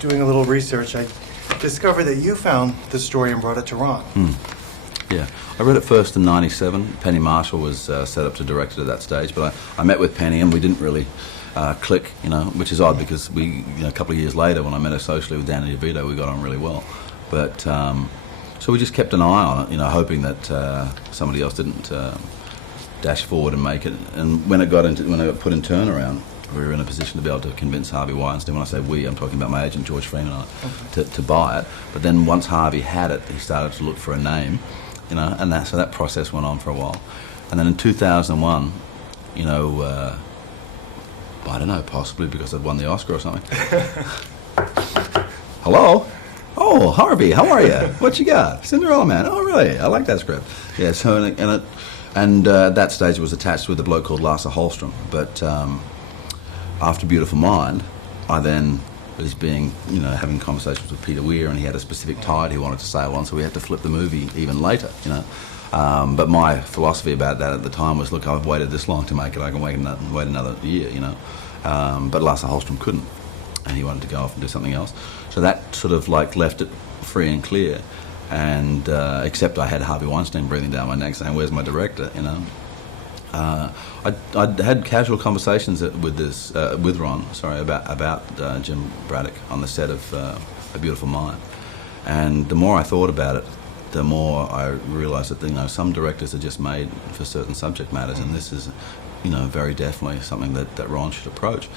doing a little research, I discovered that you found the story and brought it to Ron. Yeah, I read it first in '97. Penny Marshall was set up to direct it at that stage, but I met with Penny and we didn't really click, which is odd because we, a couple of years later when I met her socially with Danny DeVito, we got on really well. But so we just kept an eye on it, hoping that somebody else didn't dash forward and make it. And when it got put in turnaround, we were in a position to be able to convince Harvey Weinstein. When I say we, I'm talking about my agent George Freeman on it, to buy it. But then once Harvey had it, he started to look for a name. And so that process went on for a while. And then in 2001, I don't know, possibly because I'd won the Oscar or something. Hello? Oh, Harvey, how are you? What you got? Cinderella Man. Oh, really? I like that script. Yeah, so, at that stage it was attached with a bloke called Lasse Hallström. But after Beautiful Mind, I then was having conversations with Peter Weir, and he had a specific tide he wanted to sail on, so we had to flip the movie even later, But my philosophy about that at the time was, look, I've waited this long to make it, I can wait another year, But Lasse Hallström couldn't, and he wanted to go off and do something else. So that sort of left it free and clear, and except I had Harvey Weinstein breathing down my neck saying, where's my director, I'd had casual conversations with Ron, about Jim Braddock on the set of A Beautiful Mind, and the more I thought about it, the more I realised that some directors are just made for certain subject matters, and this is very definitely something that Ron should approach.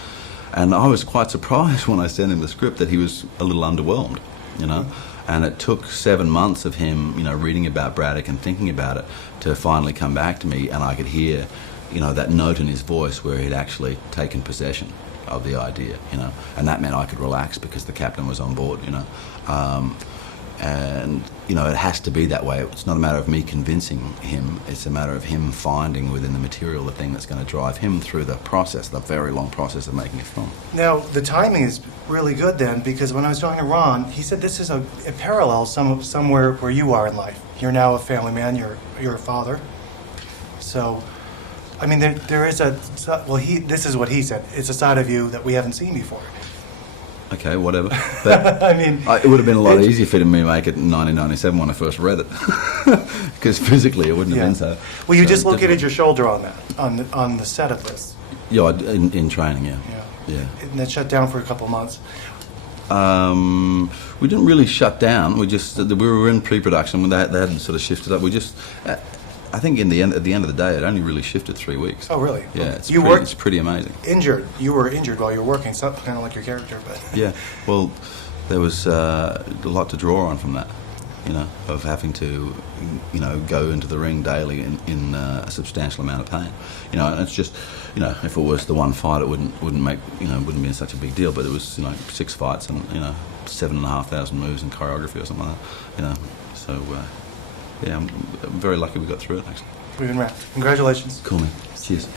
And I was quite surprised when I sent him the script that he was a little underwhelmed, And it took 7 months of him, reading about Braddock and thinking about it to finally come back to me, and I could hear, that note in his voice where he'd actually taken possession of the idea, and that meant I could relax because the captain was on board, And, it has to be that way. It's not a matter of me convincing him. It's a matter of him finding within the material the thing that's going to drive him through the process, the very long process of making a film. Now, the timing is really good then, because when I was talking to Ron, he said this is a parallel somewhere where you are in life. You're now a family man, you're a father. So, I mean, there is this is what he said. It's a side of you that we haven't seen before. Okay, whatever. But I mean, it would have been a lot easier for me to make it in 1997 when I first read it, because physically it wouldn't have been so. Well, you so dislocated your shoulder on that, on the set of this. Yeah, in training, yeah. And that shut down for a couple of months. We didn't really shut down. We were in pre-production. They hadn't sort of shifted up. We just, I think at the end of the day, it only really shifted 3 weeks. Oh, really? Yeah, it's pretty amazing. Injured. You were injured while you were working, so kind of like your character, but. Yeah, well, there was a lot to draw on from that, of having to, go into the ring daily in a substantial amount of pain. And it's just, if it was the one fight, it wouldn't be such a big deal. But it was, 6 fights and 7,500 moves and choreography or something like that. So. Yeah, I'm very lucky we got through it, actually. We've been wrapped. Congratulations. Cool, man. Cheers.